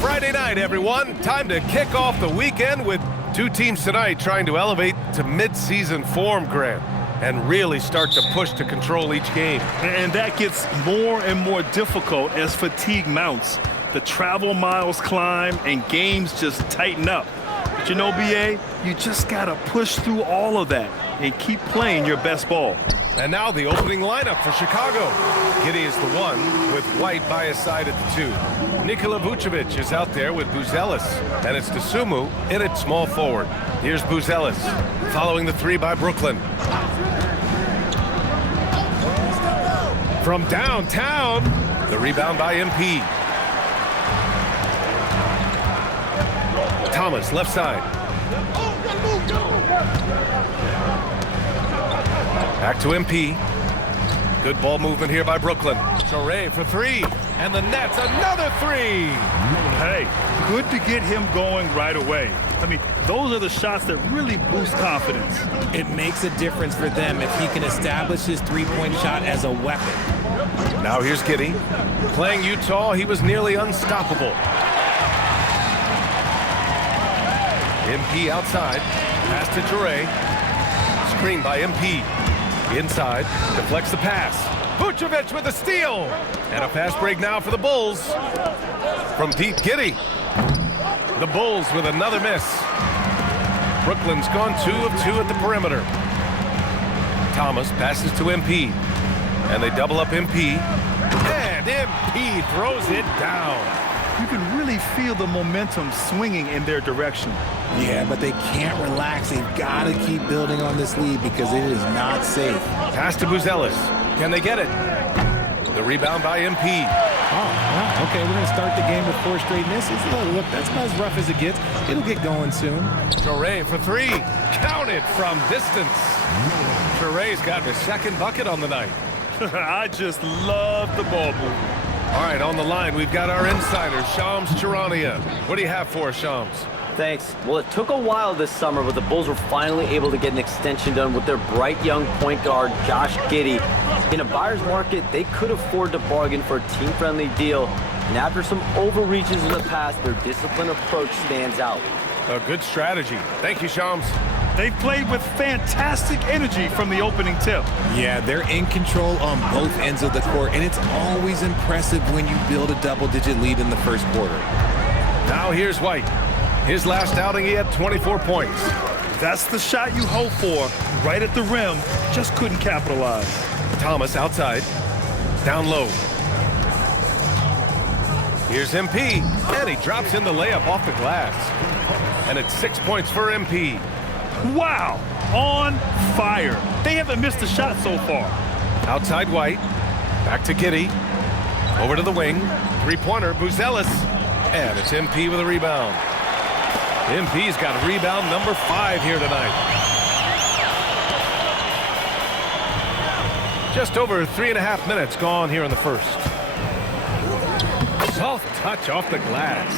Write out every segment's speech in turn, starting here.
Friday night, everyone. Time to kick off the weekend with two teams tonight trying to elevate to mid-season form, Grant, and really start to push to control each game. And that gets more and more difficult as fatigue mounts. The travel miles climb and games just tighten up. But you know, BA, you just got to push through all of that and keep playing your best ball. And now the opening lineup for Chicago. Giddey is the one, with White by his side at the 2. Nikola Vucevic is out there with Buzelis. And it's Dosunmu in at small forward. Here's Buzelis, following the 3 by Brooklyn. From downtown, the rebound by MP. Thomas, left side. Back to MP. Good ball movement here by Brooklyn. Toure for 3. And the Nets, another 3. Hey, good to get him going right away. I mean, those are the shots that really boost confidence. It makes a difference for them if he can establish his three-point shot as a weapon. Now here's Giddey. Playing Utah, he was nearly unstoppable. MP outside. Pass to Toure. Screen by MP. Inside. Deflects the pass. Vucevic with a steal. And a fast break now for the Bulls. From deep, Giddey. The Bulls with another miss. Brooklyn's gone 2 of 2 at the perimeter. Thomas passes to MP. And they double up MP. And MP throws it down. You can really feel the momentum swinging in their direction. Yeah, but they can't relax. They've got to keep building on this lead because it is not safe. Pass to Buzelis. Can they get it? The rebound by MP. Oh, well, okay, we're going to start the game with 4 straight misses. Look, that's about as rough as it gets. It'll get going soon. Toure for 3. Counted from distance. Toure's got his second bucket on the night. I just love the ball movement. All right, on the line, we've got our insider, Shams Charania. What do you have for us, Shams? Thanks. Well, it took a while this summer, but the Bulls were finally able to get an extension done with their bright young point guard, Josh Giddey. In a buyer's market, they could afford to bargain for a team-friendly deal. And after some overreaches in the past, their disciplined approach stands out. A good strategy. Thank you, Shams. They've played with fantastic energy from the opening tip. Yeah, they're in control on both ends of the court, and it's always impressive when you build a double-digit lead in the first quarter. Now here's White. His last outing, he had 24 points. That's the shot you hope for, right at the rim. Just couldn't capitalize. Thomas outside. Down low. Here's MP, and he drops in the layup off the glass. And it's 6 points for MP. Wow, on fire. They haven't missed a shot so far. Outside White. Back to Giddey. Over to the wing. Three-pointer, Buzelis. And it's MP with a rebound. MP's got rebound number 5 here tonight. Just over 3.5 minutes gone here in the first. Soft touch off the glass.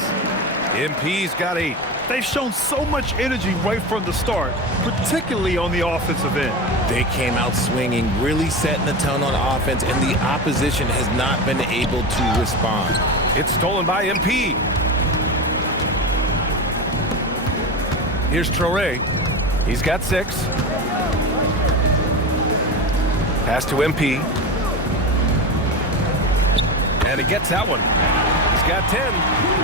MP's got 8. They've shown so much energy right from the start, particularly on the offensive end. They came out swinging, really setting the tone on offense, and the opposition has not been able to respond. It's stolen by MP. Here's Toure. He's got 6. Pass to MP. And he gets that one. He's got 10.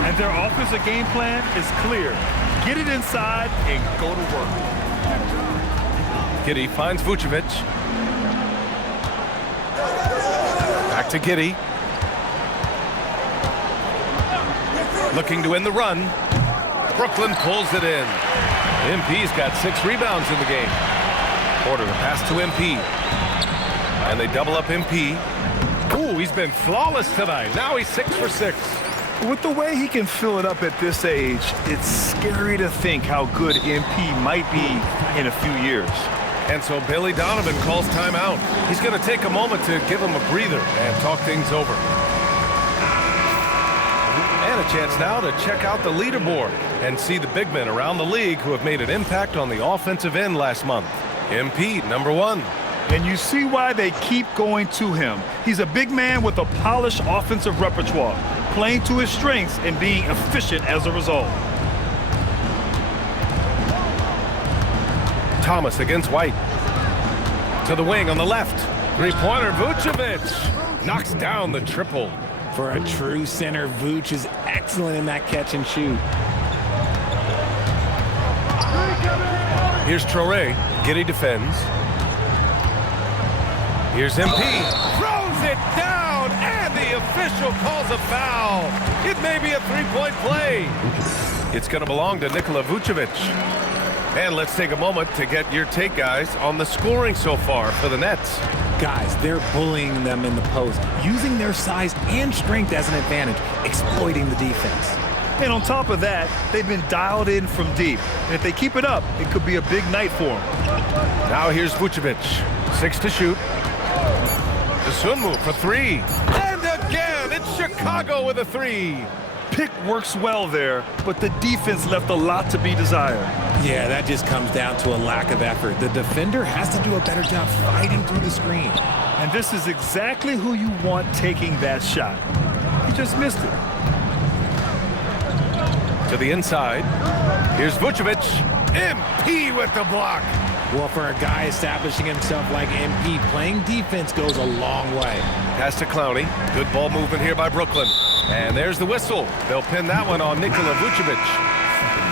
And their offensive game plan is clear. Get it inside and go to work. Giddey finds Vucevic. Back to Giddey. Looking to end the run. Brooklyn pulls it in. MP's got 6 rebounds in the game. Porter, the pass to MP. And they double up MP. Ooh, he's been flawless tonight. Now he's 6 for 6. With the way he can fill it up at this age, it's scary to think how good MP might be in a few years. And so Billy Donovan calls timeout. He's going to take a moment to give him a breather and talk things over. And a chance now to check out the leaderboard and see the big men around the league who have made an impact on the offensive end last month. MP, number 1. And you see why they keep going to him. He's a big man with a polished offensive repertoire. playing to his strengths and being efficient as a result. Thomas against White. To the wing on the left. Three-pointer, Vucevic knocks down the triple. For a true center, Vooch is excellent in that catch and shoot. Here's Traoré. Giddey defends. Here's MP. Throws it down, and the official calls a foul. It may be a three-point play. It's going to belong to Nikola Vucevic. And let's take a moment to get your take, guys, on the scoring so far for the Nets. Guys, they're bullying them in the post, using their size and strength as an advantage, exploiting the defense. And on top of that, they've been dialed in from deep. And if they keep it up, it could be a big night for them. Now here's Vucevic. 6 to shoot. Dosunmu for 3. And again, it's Chicago with a 3. Pick works well there, but the defense left a lot to be desired. Yeah, that just comes down to a lack of effort. The defender has to do a better job fighting through the screen. And this is exactly who you want taking that shot. He just missed it. To the inside. Here's Vucevic. MP with the block. Well, for a guy establishing himself like MP, playing defense goes a long way. Pass to Clowney. Good ball movement here by Brooklyn. And there's the whistle. They'll pin that one on Nikola Vucevic.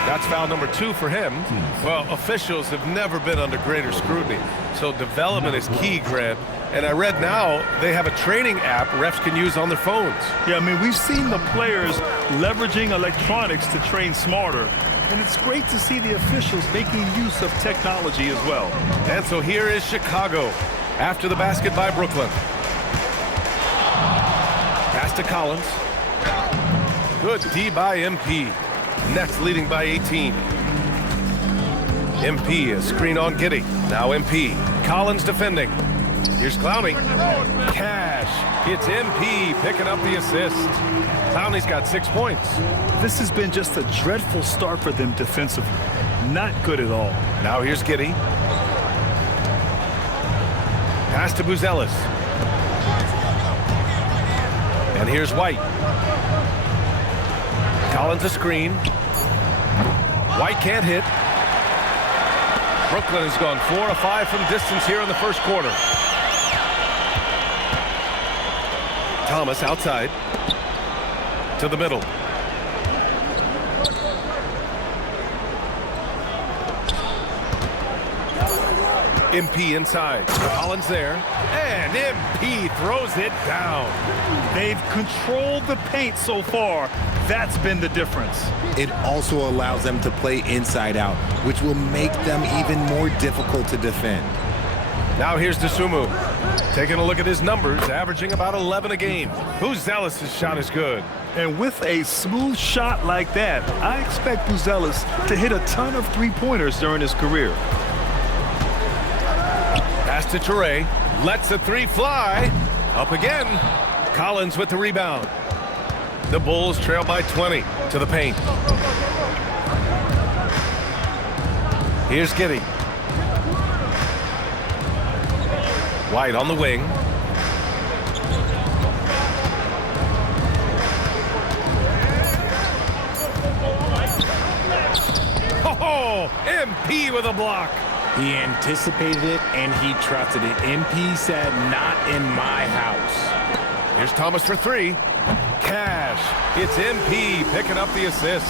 That's foul number 2 for him. Well, officials have never been under greater scrutiny. So development is key, Grant. And I read now they have a training app refs can use on their phones. Yeah, I mean, we've seen the players leveraging electronics to train smarter. And it's great to see the officials making use of technology as well. And so here is Chicago after the basket by Brooklyn. Pass to Collins. Good D by MP. Nets leading by 18. MP, a screen on Giddey. Now MP. Collins defending. Here's Clowney. Cash. It's MP picking up the assist. Clowney's got 6 points. This has been just a dreadful start for them defensively. Not good at all. Now here's Giddey. Pass to Buzelis. And here's White. Collins a screen. White can't hit. Brooklyn has gone 4 of 5 from distance here in the first quarter. Thomas outside. To the middle. MP inside. Collins there. And MP throws it down. They've controlled the paint so far. That's been the difference. It also allows them to play inside out, which will make them even more difficult to defend. Now here's Dosunmu. Taking a look at his numbers, averaging about 11 a game. Buzelis' shot is good. And with a smooth shot like that, I expect Buzelis to hit a ton of three-pointers during his career. Pass to Traoré. Lets the 3 fly. Up again. Collins with the rebound. The Bulls trail by 20 to the paint. Here's Giddey. White on the wing. Oh, MP with a block. He anticipated it and he trusted it. MP said, "Not in my house." Here's Thomas for 3. Cash. It's MP picking up the assist.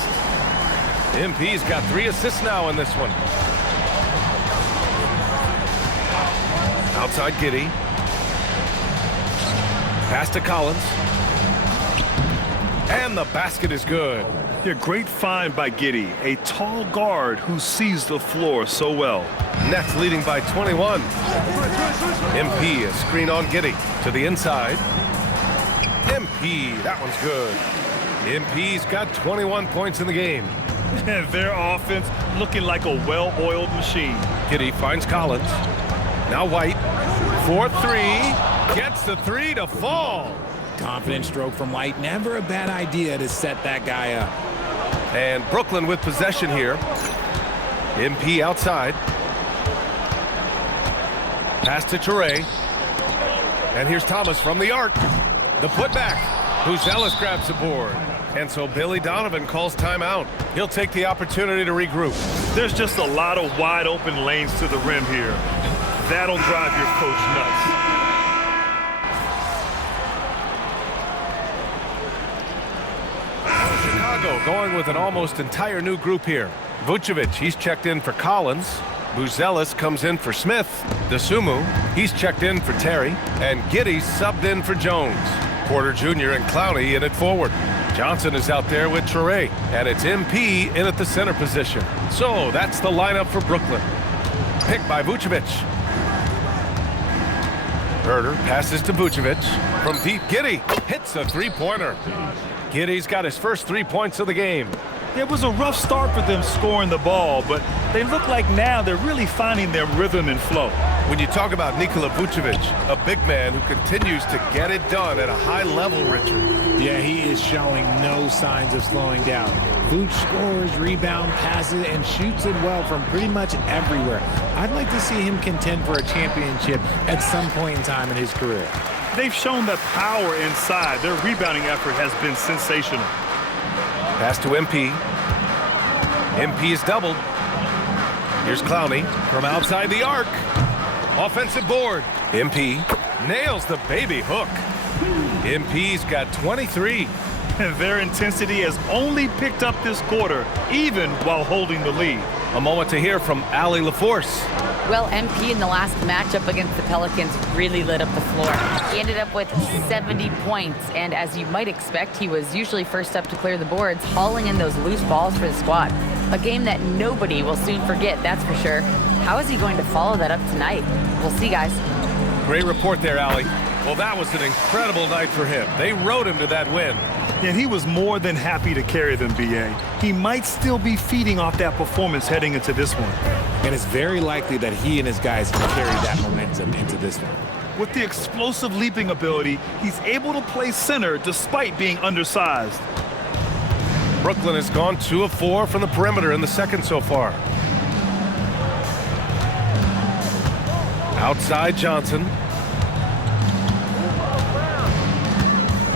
MP's got 3 assists now in this one. Outside Giddey. Pass to Collins. And the basket is good. Yeah, great find by Giddey, a tall guard who sees the floor so well. Nets leading by 21. MP, a screen on Giddey. To the inside. MP, that one's good. MP's got 21 points in the game. And their offense looking like a well-oiled machine. Giddey finds Collins. Now White. 4-3. Gets the 3 to fall. Confident stroke from White. Never a bad idea to set that guy up. And Brooklyn with possession here. MP outside. Pass to Traoré. And here's Thomas from the arc. The putback. Buzelis grabs the board. And so Billy Donovan calls timeout. He'll take the opportunity to regroup. There's just a lot of wide open lanes to the rim here. That'll drive your coach nuts. Chicago going with an almost entire new group here. Vucevic, he's checked in for Collins. Buzelis comes in for Smith. DeSumo, he's checked in for Terry. And Giddey subbed in for Jones. Porter Jr. and Clowney in at forward. Johnson is out there with Toure, and it's MP in at the center position. So that's the lineup for Brooklyn. Picked by Vucevic. Herder passes to Vucevic. From deep, Giddey hits a three-pointer. Giddey's got his first 3 points of the game. It was a rough start for them scoring the ball, but they look like now they're really finding their rhythm and flow. When you talk about Nikola Vucevic, a big man who continues to get it done at a high level, Richard. Yeah, he is showing no signs of slowing down. Vooch scores, rebound, passes, and shoots it well from pretty much everywhere. I'd like to see him contend for a championship at some point in time in his career. They've shown that power inside. Their rebounding effort has been sensational. Pass to MP. MP is doubled. Here's Clowney from outside the arc. Offensive board. MP nails the baby hook. MP's got 23. And their intensity has only picked up this quarter, even while holding the lead. A moment to hear from Allie LaForce. Well, MP in the last matchup against the Pelicans really lit up the floor. He ended up with 70 points, and as you might expect, he was usually first up to clear the boards, hauling in those loose balls for the squad. A game that nobody will soon forget, that's for sure. How is he going to follow that up tonight? We'll see, guys. Great report there, Allie. Well, that was an incredible night for him. They rode him to that win. And he was more than happy to carry them, B.A. He might still be feeding off that performance heading into this one. And it's very likely that he and his guys can carry that momentum into this one. With the explosive leaping ability, he's able to play center despite being undersized. Brooklyn has gone 2 of 4 from the perimeter in the second so far. Outside Johnson.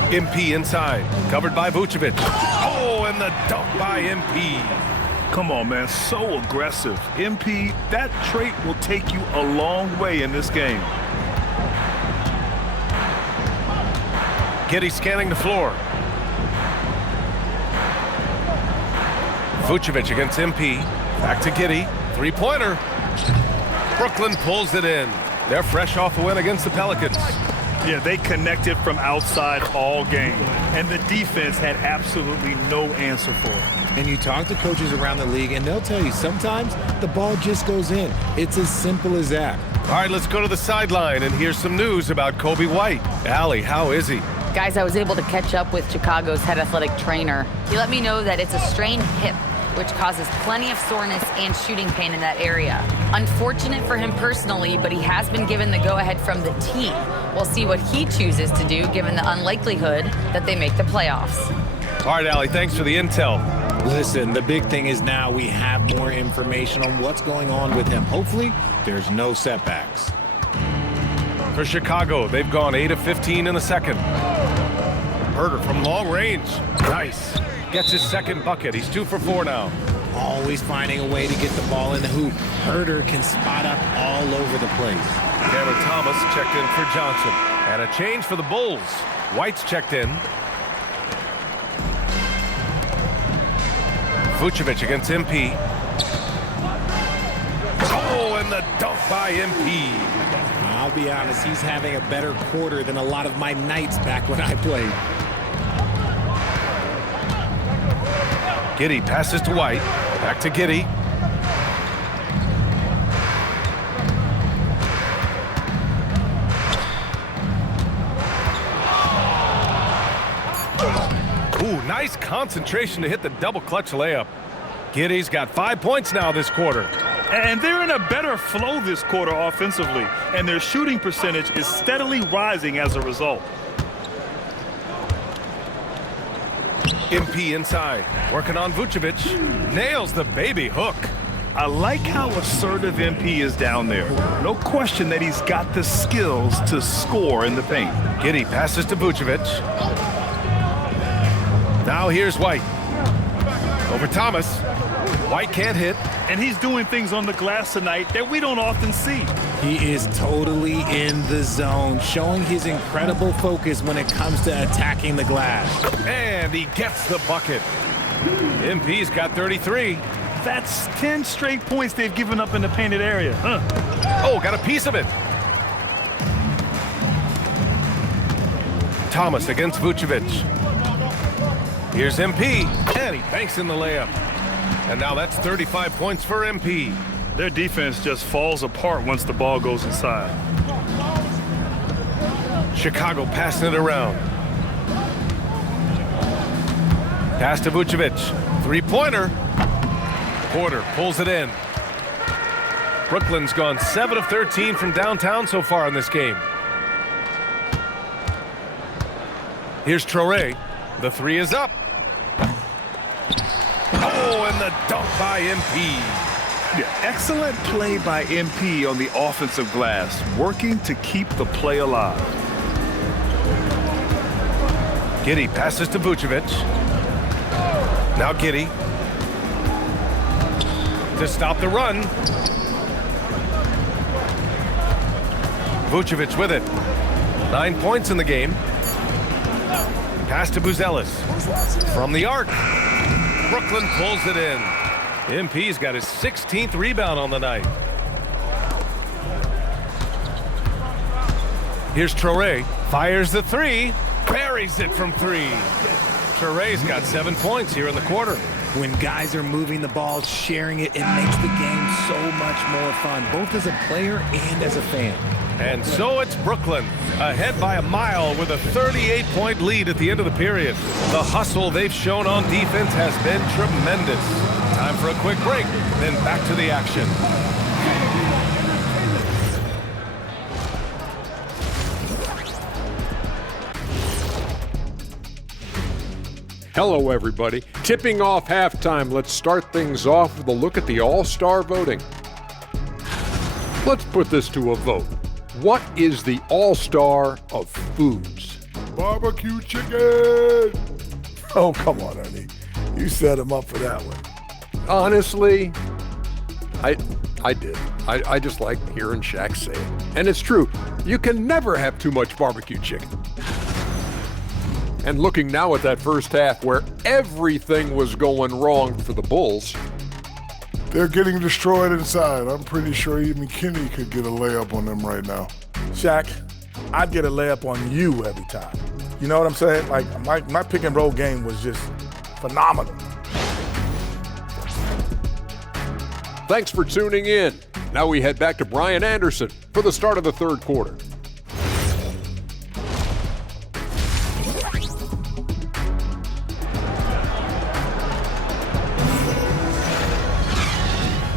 MP inside, covered by Vucevic. Oh, and the dunk by MP. Come on, man, so aggressive. MP, that trait will take you a long way in this game. Giddey scanning the floor. Vucevic against MP. Back to Giddey. Three-pointer. Brooklyn pulls it in. They're fresh off a win against the Pelicans. Yeah, they connected from outside all game, and the defense had absolutely no answer for it. And you talk to coaches around the league, and they'll tell you sometimes the ball just goes in. It's as simple as that. All right, let's go to the sideline and hear some news about Kobe White. Allie, how is he? Guys, I was able to catch up with Chicago's head athletic trainer. He let me know that it's a strained hip, which causes plenty of soreness and shooting pain in that area. Unfortunate for him personally, but he has been given the go-ahead from the team. We'll see what he chooses to do given the unlikelihood that they make the playoffs. All right, Allie, thanks for the intel. Listen, the big thing is now we have more information on what's going on with him. Hopefully, there's no setbacks. For Chicago, they've gone 8 of 15 in the second. Herder from long range. Nice. Gets his second bucket. He's 2 for 4 now. Always finding a way to get the ball in the hoop. Herder can spot up all over the place. Cameron Thomas checked in for Johnson. And a change for the Bulls. White's checked in. Vucevic against MP. Oh, and the dunk by MP. I'll be honest, he's having a better quarter than a lot of my nights back when I played. Giddey passes to White. Back to Giddey. Ooh, nice concentration to hit the double clutch layup. Giddey's got 5 points now this quarter. And they're in a better flow this quarter offensively, and their shooting percentage is steadily rising as a result. MP inside, working on Vucevic. Nails the baby hook. I like how assertive MP is down there. No question that he's got the skills to score in the paint. Giddey passes to Vucevic. Now here's White. Over Thomas. White can't hit. And he's doing things on the glass tonight that we don't often see. He is totally in the zone, showing his incredible focus when it comes to attacking the glass. And he gets the bucket. MP's got 33. That's 10 straight points they've given up in the painted area. Oh, got a piece of it. Thomas against Vucevic. Here's MP, and he banks in the layup. And now that's 35 points for MP. Their defense just falls apart once the ball goes inside. Chicago passing it around. Pass to Vucevic. Three-pointer. Porter pulls it in. Brooklyn's gone 7 of 13 from downtown so far in this game. Here's Traoré. The three is up. Oh, and the dunk by MP. Yeah, excellent play by MP on the offensive glass, working to keep the play alive. Giddey passes to Vucevic. Now Giddey. To stop the run. Vucevic with it. 9 points in the game. Pass to Buzelis. From the arc. Brooklyn pulls it in. MP's got his 16th rebound on the night. Here's Traoré. Fires the three. Buries it from three. Traoré's got 7 points here in the quarter. When guys are moving the ball, sharing it, it makes the game so much more fun, both as a player and as a fan. And so it's Brooklyn, ahead by a mile with a 38-point lead at the end of the period. The hustle they've shown on defense has been tremendous. Time for a quick break, then back to the action. Hello, everybody. Tipping off halftime, let's start things off with a look at the All-Star voting. Let's put this to a vote. What is the All-Star of foods? Barbecue chicken! Oh, come on, Ernie. You set him up for that one. Honestly, I did. I just like hearing Shaq say it. And it's true. You can never have too much barbecue chicken. And looking now at that first half where everything was going wrong for the Bulls. They're getting destroyed inside. I'm pretty sure even Kenny could get a layup on them right now. Shaq, I'd get a layup on you every time. You know what I'm saying? Like, my pick and roll game was just phenomenal. Thanks for tuning in. Now we head back to Brian Anderson for the start of the third quarter.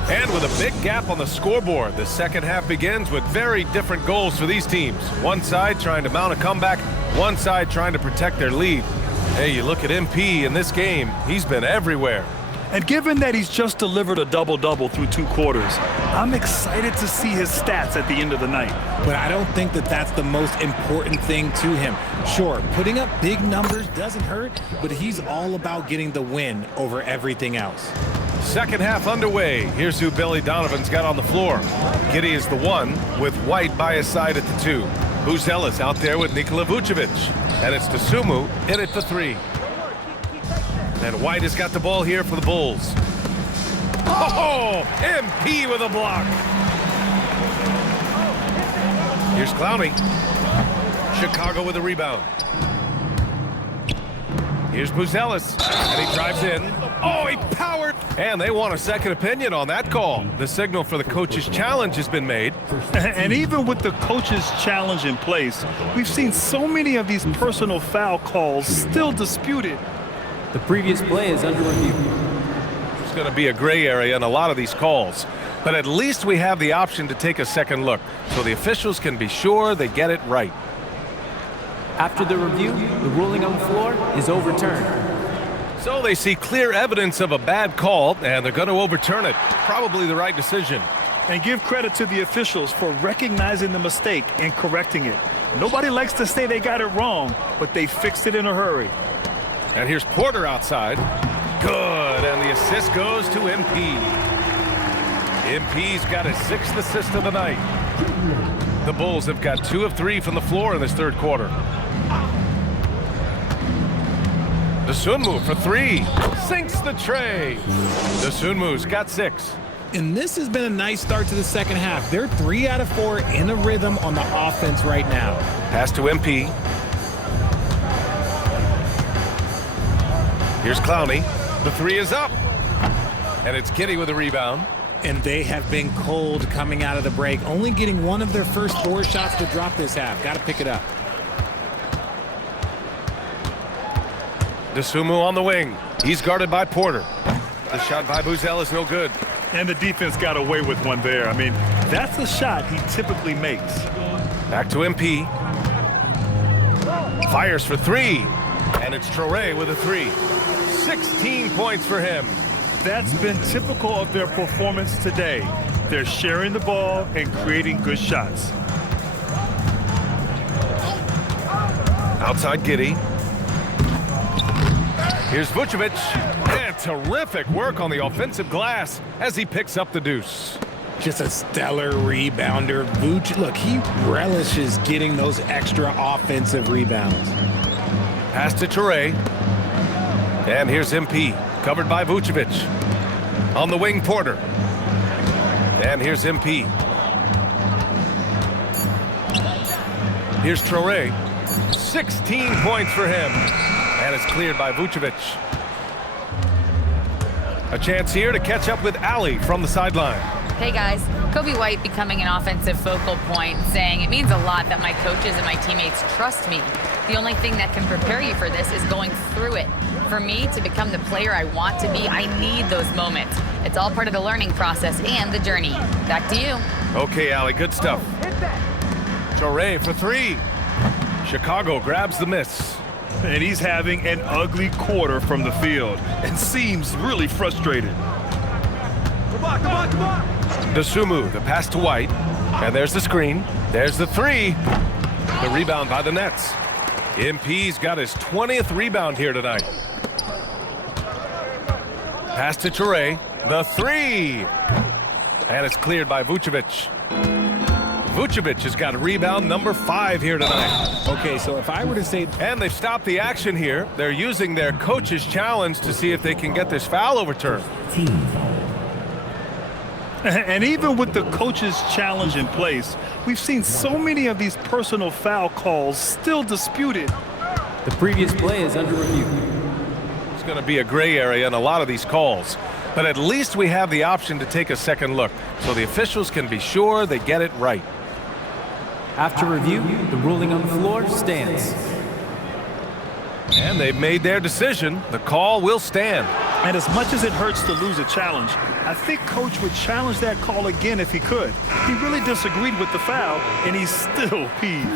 And with a big gap on the scoreboard, the second half begins with very different goals for these teams. One side trying to mount a comeback, one side trying to protect their lead. Hey, you look at MP in this game, he's been everywhere. And given that he's just delivered a double-double through 2 quarters, I'm excited to see his stats at the end of the night. But I don't think that that's the most important thing to him. Sure, putting up big numbers doesn't hurt, but he's all about getting the win over everything else. Second half underway. Here's who Billy Donovan's got on the floor. Giddey is the 1 with White by his side at the 2. Buzelis out there with Nikola Vucevic. And it's Dosunmu in at the 3. And White has got the ball here for the Bulls. Oh, MP with a block. Here's Clowney. Chicago with a rebound. Here's Buzelis, and he drives in. Oh, he powered. And they want a second opinion on that call. The signal for the coach's challenge has been made. And even with the coach's challenge in place, we've seen so many of these personal foul calls still disputed. The previous play is under review. There's going to be a gray area in a lot of these calls. But at least we have the option to take a second look, so the officials can be sure they get it right. After the review, the ruling on the floor is overturned. So they see clear evidence of a bad call, and they're going to overturn it. Probably the right decision. And give credit to the officials for recognizing the mistake and correcting it. Nobody likes to say they got it wrong, but they fixed it in a hurry. And here's Porter outside. Good, and the assist goes to MP. MP's got his 6th assist of the night. The Bulls have got 2 of 3 from the floor in this third quarter. Dosunmu for 3. Sinks the tray. Dosunmu's got 6. And this has been a nice start to the second half. They're 3 out of 4 in a rhythm on the offense right now. Pass to MP. Here's Clowney. The 3 is up. And it's Giddey with a rebound. And they have been cold coming out of the break, only getting 1 of their first 4 shots to drop this half. Got to pick it up. Dosunmu on the wing. He's guarded by Porter. The shot by Buzel is no good. And the defense got away with one there. I mean, that's a shot he typically makes. Back to MP. Fires for 3. And it's Traore with a 3. 16 points for him. That's been typical of their performance today. They're sharing the ball and creating good shots. Outside Giddey. Here's Vucevic. And terrific work on the offensive glass as he picks up the deuce. Just a stellar rebounder. Vuce, look, he relishes getting those extra offensive rebounds. Pass to Traore. And here's MP, covered by Vucevic. On the wing, Porter. And here's MP. Here's Traore. 16 points for him. And it's cleared by Vucevic. A chance here to catch up with Ali from the sideline. Hey guys, Kobe White becoming an offensive focal point, saying it means a lot that my coaches and my teammates trust me. The only thing that can prepare you for this is going through it. For me to become the player I want to be, I need those moments. It's all part of the learning process and the journey. Back to you. Okay, Ali, good stuff. Traore for 3. Chicago grabs the miss. And he's having an ugly quarter from the field and seems really frustrated. Come on. Dosunmu, the pass to White. And there's the screen. There's the 3. The rebound by the Nets. MP's got his 20th rebound here tonight. Pass to Traore. The 3. And it's cleared by Vucevic. Vucevic has got rebound number 5 here tonight. Okay, so if I were to say... And they've stopped the action here. They're using their coach's challenge to see if they can get this foul overturned. And even with the coach's challenge in place, we've seen so many of these personal foul calls still disputed. The previous play is under review. It's going to be a gray area in a lot of these calls. But at least we have the option to take a second look, so the officials can be sure they get it right. After review, the ruling on the floor stands. And they've made their decision. The call will stand. And as much as it hurts to lose a challenge, I think Coach would challenge that call again if he could. He really disagreed with the foul, and he's still peeved.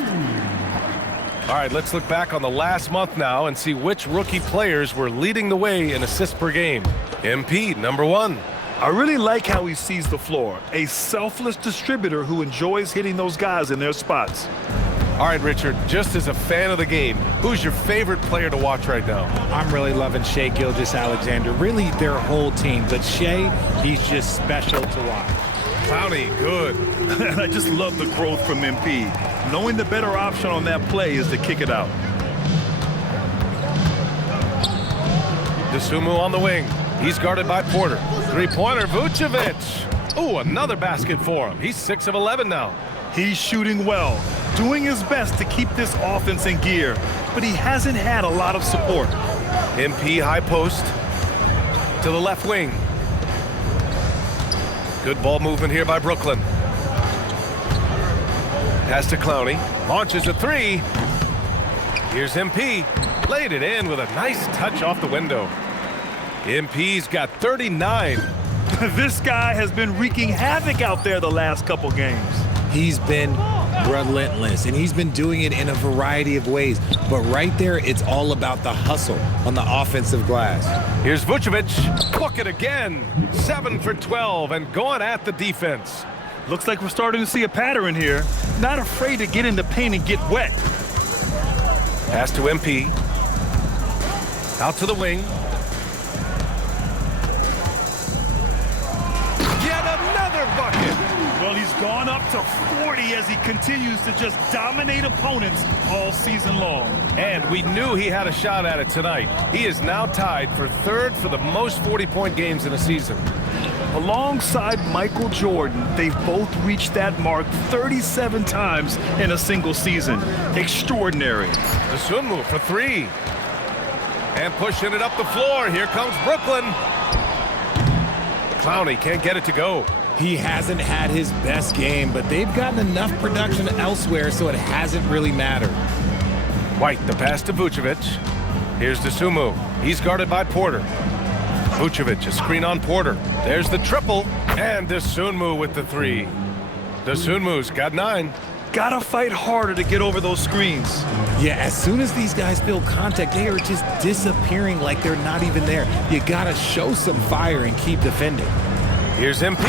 All right, let's look back on the last month now and see which rookie players were leading the way in assists per game. MP, number 1. I really like how he sees the floor. A selfless distributor who enjoys hitting those guys in their spots. All right, Richard, just as a fan of the game, who's your favorite player to watch right now? I'm really loving Shai Gilgeous-Alexander, really their whole team. But Shai, he's just special to watch. Clowney, good. And I just love the growth from MP. Knowing the better option on that play is to kick it out. Dosunmu on the wing. He's guarded by Porter. Three-pointer, Vucevic. Ooh, another basket for him. He's 6 of 11 now. He's shooting well, doing his best to keep this offense in gear, but he hasn't had a lot of support. MP high post to the left wing. Good ball movement here by Brooklyn. Pass to Clowney. Launches a 3. Here's MP. Laid it in with a nice touch off the window. MP's got 39. This guy has been wreaking havoc out there the last couple games. He's been relentless, and he's been doing it in a variety of ways. But right there, it's all about the hustle on the offensive glass. Here's Vucevic. Book it again. 7 for 12 and going at the defense. Looks like we're starting to see a pattern here. Not afraid to get in the paint and get wet. Pass to MP. Out to the wing. Yet another bucket. Well, he's gone up to 40 as he continues to just dominate opponents all season long. And we knew he had a shot at it tonight. He is now tied for third for the most 40-point games in a season. Alongside Michael Jordan, they've both reached that mark 37 times in a single season. Extraordinary. The swim move for three. And pushing it up the floor. Here comes Brooklyn. Clowney can't get it to go. He hasn't had his best game, but they've gotten enough production elsewhere, so it hasn't really mattered. White, the pass to Vucevic. Here's Dosunmu. He's guarded by Porter. Vucevic, a screen on Porter. There's the triple. And Dosunmu with the three. Dosunmu's got 9. Gotta fight harder to get over those screens. Yeah, as soon as these guys feel contact, they are just disappearing like they're not even there. You gotta show some fire and keep defending. Here's MP.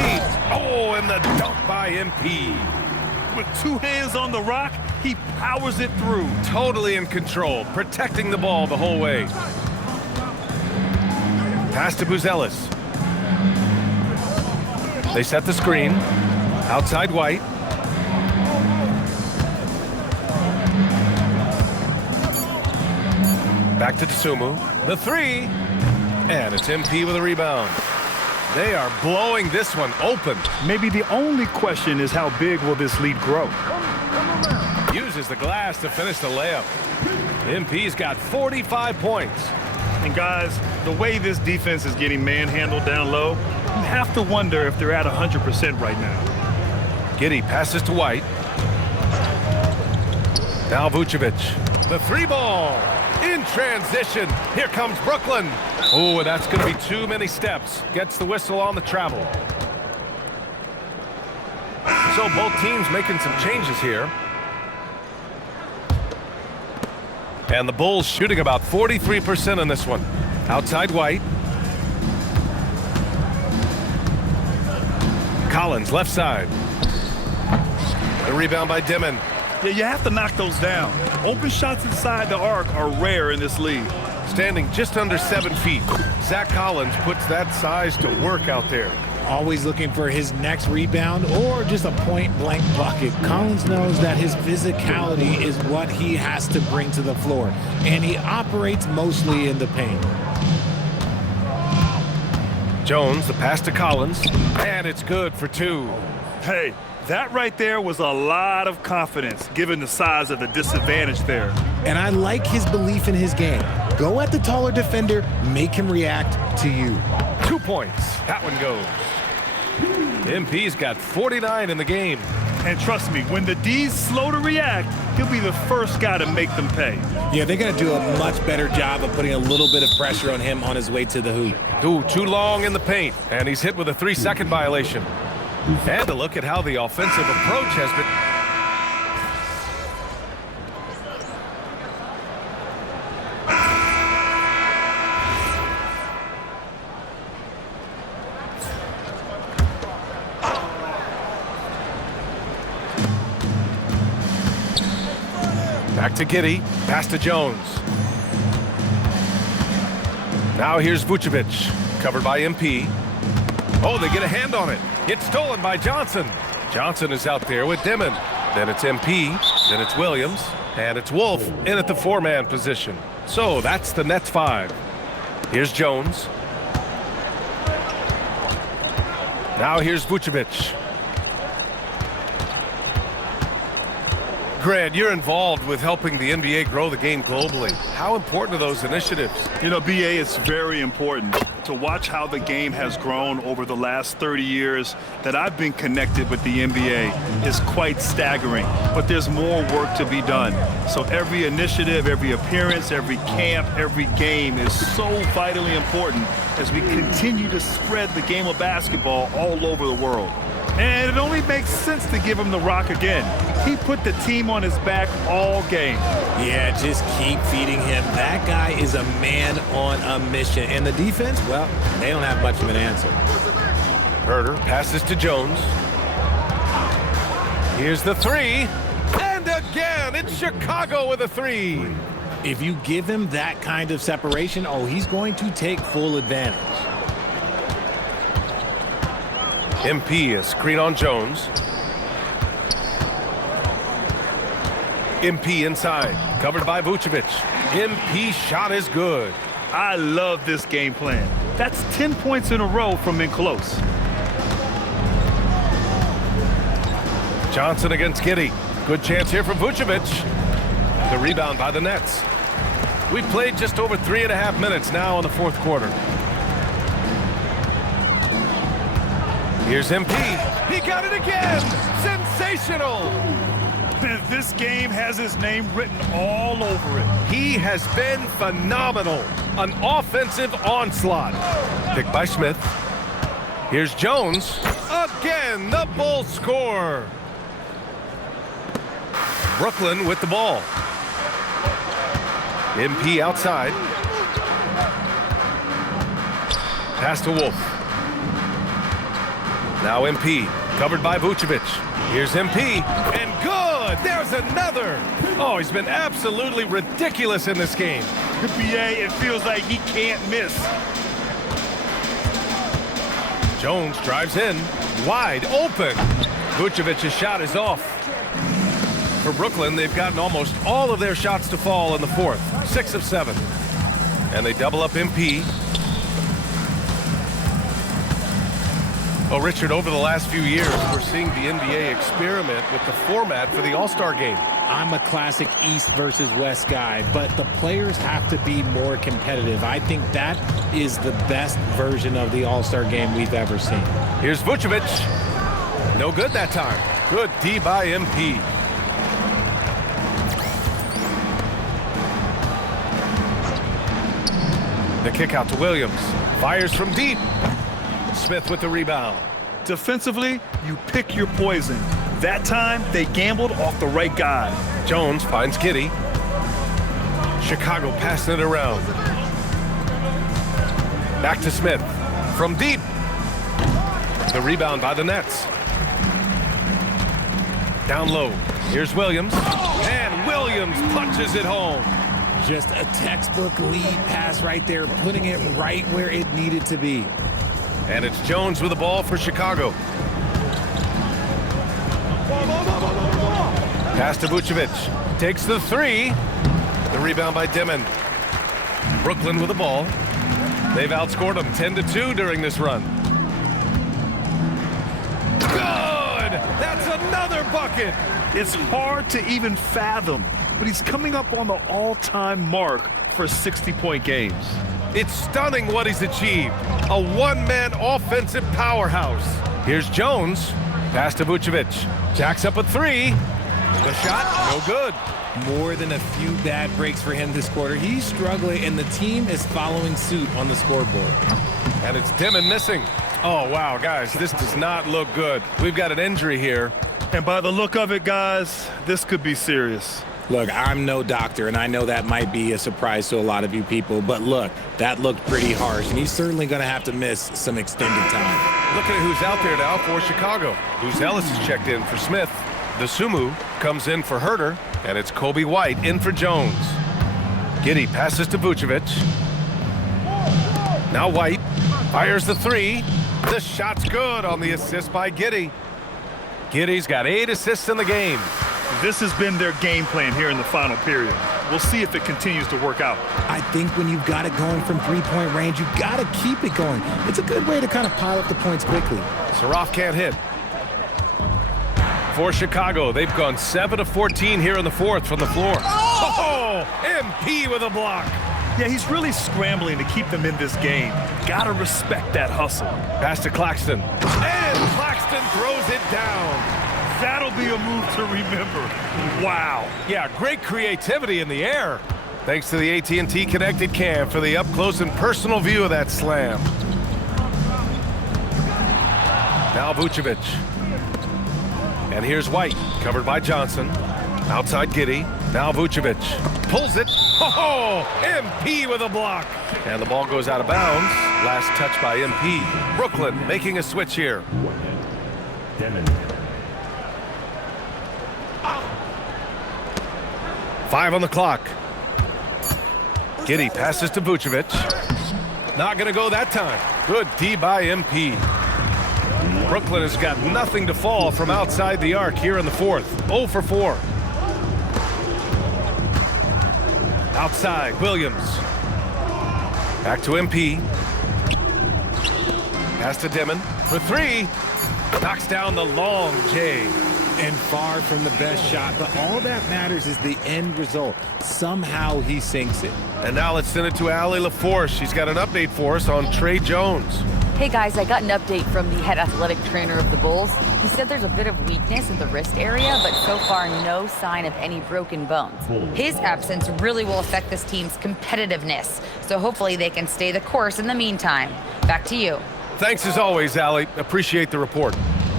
Oh, and the dunk by MP. With 2 hands on the rock, he powers it through. Totally in control, protecting the ball the whole way. Pass to Buzelis. They set the screen. Outside White. Back to Dosunmu. The three. And it's MP with a rebound. They are blowing this one open. Maybe the only question is how big will this lead grow? Uses the glass to finish the layup. MP's got 45 points. And guys, the way this defense is getting manhandled down low, you have to wonder if they're at 100% right now. Giddey passes to White. Now Vucevic. The three ball. In transition. Here comes Brooklyn. Oh, that's going to be too many steps. Gets the whistle on the travel. So both teams making some changes here. And the Bulls shooting about 43% in this one. Outside White. Collins, left side. The rebound by Dimon. Yeah, you have to knock those down. Open shots inside the arc are rare in this league. Standing just under 7 feet. Zach Collins puts that size to work out there. Always looking for his next rebound or just a point-blank bucket. Collins knows that his physicality is what he has to bring to the floor, and he operates mostly in the paint. Jones, the pass to Collins, and it's good for 2. Hey, that right there was a lot of confidence, given the size of the disadvantage there. And I like his belief in his game. Go at the taller defender, make him react to you. 2 points. That one goes. MP's got 49 in the game. And trust me, when the D's slow to react, he'll be the first guy to make them pay. Yeah, they're going to do a much better job of putting a little bit of pressure on him on his way to the hoop. Ooh, too long in the paint, and he's hit with a 3-second violation. And a look at how the offensive approach has been. Back to Giddey, pass to Jones. Now here's Vucevic, covered by MP. Oh, they get a hand on it. It's stolen by Johnson. Johnson is out there with Dimon. Then it's MP, then it's Williams, and it's Wolf in at the 4-man position. So that's the Nets 5. Here's Jones. Now here's Vucevic. Grant, you're involved with helping the NBA grow the game globally. How important are those initiatives? You know, BA, it's very important to watch how the game has grown over the last 30 years that I've been connected with the NBA is quite staggering, but there's more work to be done. So every initiative, every appearance, every camp, every game is so vitally important as we continue to spread the game of basketball all over the world. And it only makes sense to give him the rock again. He put the team on his back all game. Yeah, just keep feeding him. That guy is a man on a mission. And the defense, well, they don't have much of an answer. Herder passes to Jones. Here's the 3. And again, it's Chicago with a 3. If you give him that kind of separation, oh, he's going to take full advantage. MP, a screen on Jones. MP inside, covered by Vucevic. MP shot is good. I love this game plan. That's 10 points in a row from in close. Johnson against Giddey. Good chance here from Vucevic. The rebound by the Nets. We've played just over 3.5 minutes now in the fourth quarter. Here's MP. He got it again. Sensational. This game has his name written all over it. He has been phenomenal. An offensive onslaught. Picked by Smith. Here's Jones. Again, the Bulls score. Brooklyn with the ball. MP outside. Pass to Wolf. Now MP, covered by Vucevic. Here's MP, and good! There's another! Oh, he's been absolutely ridiculous in this game. BA, it feels like he can't miss. Jones drives in, wide open. Vucevic's shot is off. For Brooklyn, they've gotten almost all of their shots to fall in the fourth, 6 of 7. And they double up MP. Oh, Richard, over the last few years, we're seeing the NBA experiment with the format for the All-Star game. I'm a classic East versus West guy, but the players have to be more competitive. I think that is the best version of the All-Star game we've ever seen. Here's Vucevic. No good that time. Good D by MP. The kick out to Williams. Fires from deep. Smith with the rebound. Defensively, you pick your poison. That time, they gambled off the right guy. Jones finds Giddey. Chicago passing it around. Back to Smith. From deep. The rebound by the Nets. Down low. Here's Williams. And Williams punches it home. Just a textbook lead pass right there, putting it right where it needed to be. And it's Jones with the ball for Chicago. Pass to Vucevic. Takes the three. The rebound by Dimon. Brooklyn with the ball. They've outscored them 10-2 during this run. Good! That's another bucket! It's hard to even fathom, but he's coming up on the all-time mark for 60-point games. It's stunning what he's achieved. A one-man offensive powerhouse. Here's Jones. Pass to Vucevic. Jacks up a three. The shot, no good. More than a few bad breaks for him this quarter. He's struggling, and the team is following suit on the scoreboard. And it's Dimon missing. Oh, wow, guys, this does not look good. We've got an injury here. And by the look of it, guys, this could be serious. Look, I'm no doctor, and I know that might be a surprise to a lot of you people, but look, that looked pretty harsh, and he's certainly going to have to miss some extended time. Look at who's out there now for Chicago. Luz Ellis is checked in for Smith. The Sumu comes in for Herter, and it's Kobe White in for Jones. Giddey passes to Vucevic. Now White fires the three. The shot's good on the assist by Giddey. Giddey's got 8 assists in the game. This has been their game plan here in the final period. We'll see if it continues to work out. I think when you've got it going from three-point range, you've got to keep it going. It's a good way to kind of pile up the points quickly. Saraf can't hit. For Chicago, they've gone 7 of 14 here in the fourth from the floor. Oh! MP with a block. Yeah, he's really scrambling to keep them in this game. Gotta respect that hustle. Pass to Claxton. And Claxton throws it down. That'll be a move to remember. Wow. Yeah, great creativity in the air. Thanks to the AT&T Connected Cam for the up-close and personal view of that slam. Now Vucevic. And here's White, covered by Johnson. Outside Giddey. Now Vucevic. Pulls it. Oh, MP with a block. And the ball goes out of bounds. Last touch by MP. Brooklyn making a switch here. 5 on the clock. Giddey passes to Vucevic. Not going to go that time. Good D by MP. Brooklyn has got nothing to fall from outside the arc here in the fourth. 0 for 4. Outside, Williams. Back to MP. Pass to Dimon for 3. Knocks down the long J. And far from the best shot, but all that matters is the end result. Somehow he sinks it. And now let's send it to Allie LaForce. She's got an update for us on Trey Jones. Hey guys, I got an update from the head athletic trainer of the Bulls. He said there's a bit of weakness in the wrist area, but so far no sign of any broken bones. His absence really will affect this team's competitiveness, so hopefully they can stay the course in the meantime. Back to you. Thanks as always, Allie. Appreciate the report.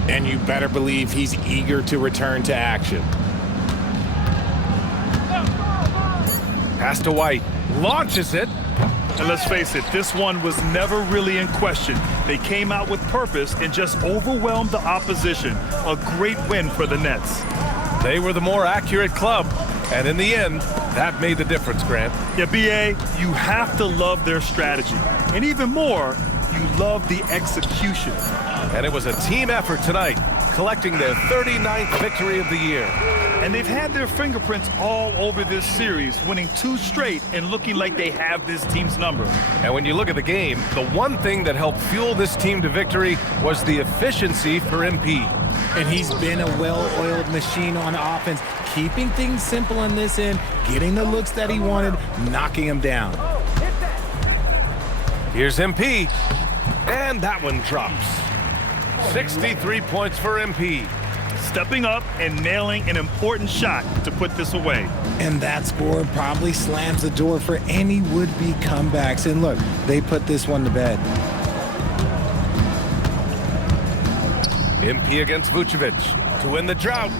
And you better believe he's eager to return to action. Pass to White. Launches it. And let's face it, this one was never really in question. They came out with purpose and just overwhelmed the opposition. A great win for the Nets. They were the more accurate club. And in the end, that made the difference, Grant. Yeah, BA, you have to love their strategy. And even more, you love the execution. And it was a team effort tonight, collecting their 39th victory of the year. And they've had their fingerprints all over this series, winning 2 straight and looking like they have this team's number. And when you look at the game, the one thing that helped fuel this team to victory was the efficiency for MP. And he's been a well-oiled machine on offense, keeping things simple on this end, getting the looks that he wanted, knocking them down. Here's MP, and that one drops. 63 points for MP. Stepping up and nailing an important shot to put this away. And that score probably slams the door for any would-be comebacks. And look, they put this one to bed. MP against Vucevic to win the drought.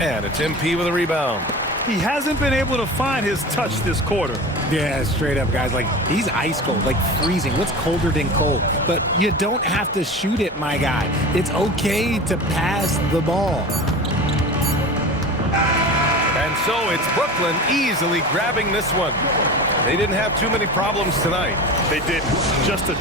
And it's MP with a rebound. He hasn't been able to find his touch this quarter. Yeah, straight up, guys. Like, he's ice cold, like freezing. What's colder than cold? But you don't have to shoot it, my guy. It's okay to pass the ball. And so it's Brooklyn easily grabbing this one. They didn't have too many problems tonight. They didn't. Just a